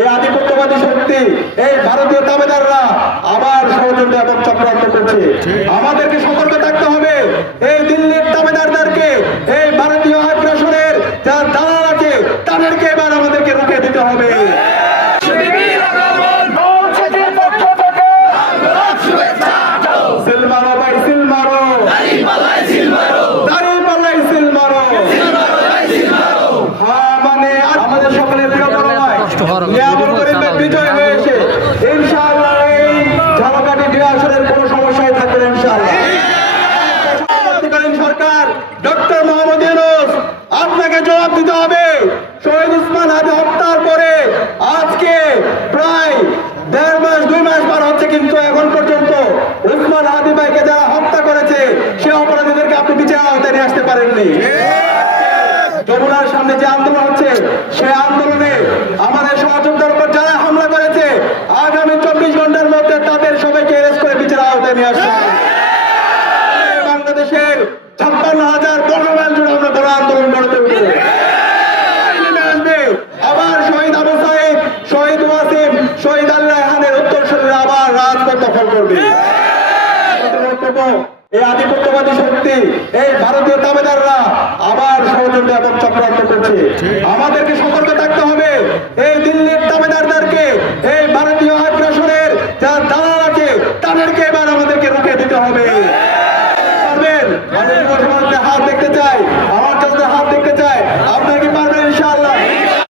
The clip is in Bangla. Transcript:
এই আধিপত্যবাদী শক্তি, এই ভারতীয় দাবেদাররা আবার ষড়যন্ত্র এবং চক্রান্ত করছে। আমাদেরকে সতর্ক থাকতে হবে। এই দিল্লির দাবেদারদেরকে, এই ভারতীয় আগ্রাসনের যারা দালাল আছে তাদেরকে এবার আমাদেরকে রুখে দিতে হবে। আমাদের সকলের বিজয় হয়েছে ইনশাআল্লাহ। এই ঝালকাঠি 2 আসনের কোনো সমস্যাই থাকবে না ইনশাআল্লাহ। সরকার ডক্টর মোহাম্মদ ইউনূস আপনাকে জবাব দিতে হবে। শহীদ ওসমান হাদি হত্যার পরে আজকে প্রায় 1.5 মাস 2 মাস পার হচ্ছে, কিন্তু এখন পর্যন্ত ওসমান হাদি ভাইকে যারা হত্যা করেছে সে অপরাধীদেরকে আপনি বিচারের আওতায় নিয়ে আসতে পারেননি। যমুনার সামনে যে আন্দোলন হচ্ছে সেই আন্দোলনে আমাদের সহযোদ্ধার উপর যারা হামলা করেছে আগামী 24 ঘন্টার মধ্যে তাদের সবাইকে অ্যারেস্ট করে বিচারের আওতায় নিয়ে আসবে। বাংলাদেশের 56,000 বর্গমাইল জুড়ে আমরা বড় আন্দোলন গড়ে তুলব। আবার শহীদ আবু সাইদ, শহীদ ওয়াসিম, শহীদ আল্লাহ খানের উত্তরসূরিরা আবার রাজপথ দখল করবে। এই আধিপত্যবাদী শক্তি, এই ভারতীয় দাবেদাররা আবার ষড়যন্ত্র এবং চক্রান্ত করছে। আমাদেরকে সতর্ক থাকতে হবে। এই দিল্লির দাবেদারদেরকে, এই ভারতীয়